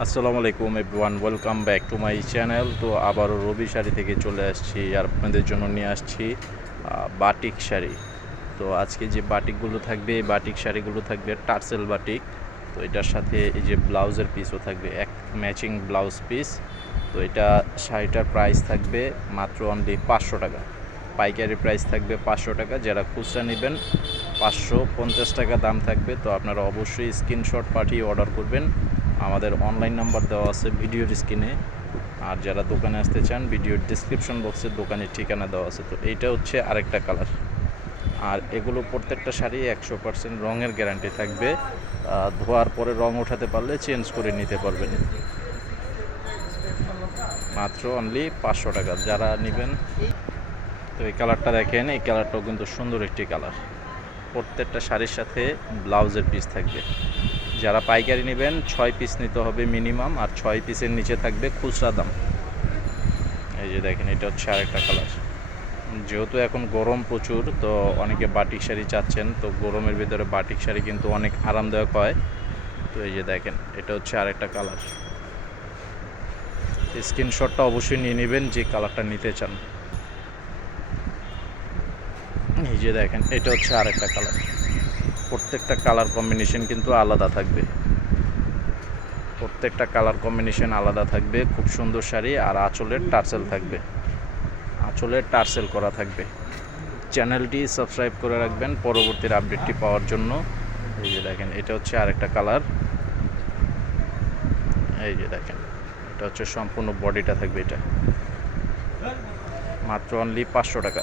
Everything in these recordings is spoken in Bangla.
আসসালামু আলাইকুম everyone, welcome back to my channel. তো আবারও রবি শাড়ি থেকে চলে আসছি আর আপনাদের জন্য নিয়ে আসছি বাটিক শাড়ি। তো আজকে যে বাটিকগুলো থাকবে, এই বাটিক শাড়িগুলো থাকবে টার্সেল বাটিক। তো এটার সাথে এই যে ব্লাউজের পিসও থাকবে, এক ম্যাচিং ব্লাউজ পিস তো এটা শাড়িটার প্রাইস থাকবে মাত্র অনলি পাঁচশো টাকা। পাইকারি প্রাইস থাকবে পাঁচশো টাকা, যারা খুচরা নেবেন পাঁচশো পঞ্চাশ টাকা দাম থাকবে। তো আপনারা অবশ্যই স্ক্রিনশট পাঠিয়ে অর্ডার করবেন। আমাদের অনলাইন নাম্বার দেওয়া আছে ভিডিওর স্ক্রিনে আর যারা দোকানে আসতে চান, ভিডিওর ডিসক্রিপশন বক্সে দোকানের ঠিকানা দেওয়া আছে। তো এইটা হচ্ছে আরেকটা কালার আর এগুলো প্রত্যেকটা শাড়ি একশো পার্সেন্ট রঙের গ্যারান্টি থাকবে। ধোয়ার পরে রং ওঠাতে পারলে চেঞ্জ করে নিতে পারবেন। মাত্র অনলি পাঁচশো টাকা। যারা নেবেন, তো এই কালারটা দেখেন, এই কালারটাও কিন্তু সুন্দর একটি কালার প্রত্যেকটা শাড়ির সাথে ব্লাউজের পিস থাকবে। যারা পাইকারি নেবেন, ছয় পিস নিতে হবে মিনিমাম আর ছয় পিসের নিচে থাকবে খুচরা দাম। এই যে দেখেন, এটা হচ্ছে আরেকটা কালার যেহেতু এখন গরম প্রচুর, তো অনেকে বাটিক শাড়ি চাচ্ছেন, তো গরমের ভিতরে বাটিক শাড়ি কিন্তু অনেক আরামদায়ক হয়। তো এই যে দেখেন, এটা হচ্ছে আরেকটা কালার স্ক্রিনশটটা অবশ্যই নিয়ে নেবেন যে কালারটা নিতে চান। এই যে দেখেন, এটা হচ্ছে আরেকটা কালার প্রত্যেকটা কালার কম্বিনেশন কিন্তু আলাদা থাকবে। প্রত্যেকটা কালার কম্বিনেশন আলাদা থাকবে, খুব সুন্দর শাড়ি আর আঁচলের টার্সেল থাকবে। আঁচলের টার্সেল করা থাকবে। চ্যানেলটি সাবস্ক্রাইব করে রাখবেন, পরবর্তীর আপডেটটি পাওয়ার জন্য। এই যে দেখেন, এটা হচ্ছে আরেকটা কালার এই যে দেখেন, এটা হচ্ছে সম্পূর্ণ বডিটা থাকবে এটা। মাত্র অনলি পাঁচশো টাকা।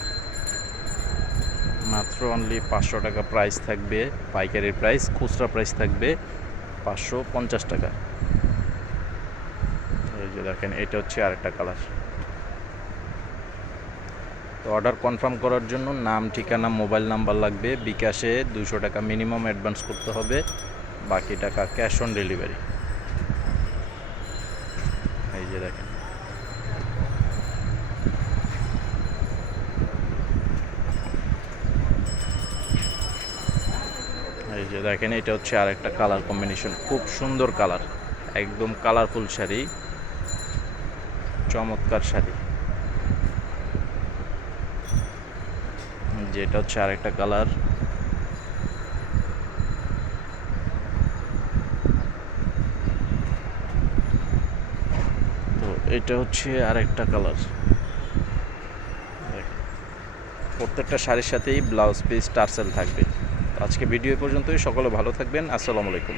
মাত্র অনলি পাঁচশো টাকা প্রাইস থাকবে পাইকারি প্রাইস খুচরা প্রাইস থাকবে পাঁচশো পঞ্চাশ টাকা। এই যে দেখেন, এটা হচ্ছে আরেকটা কালার তো অর্ডার কনফার্ম করার জন্য নাম, ঠিকানা মোবাইল নাম্বার লাগবে। বিকাশে দুশো টাকা মিনিমাম অ্যাডভান্স করতে হবে। বাকি টাকা ক্যাশ অন ডেলিভারি এই যে দেখেন। এই যে দেখেন, এটা হচ্ছে আর একটা কালার কম্বিনেশন খুব সুন্দর কালার একদম কালারফুল শাড়ি, চমৎকার শাড়ি। যেটা হচ্ছে আরেকটা কালার তো এটা হচ্ছে আরেকটা কালার প্রত্যেকটা শাড়ির সাথেই ব্লাউজ পিস টার্সেল থাকবে। আজকে ভিডিও পর্যন্তই। সকলে ভালো থাকবেন। আসসালামু আলাইকুম।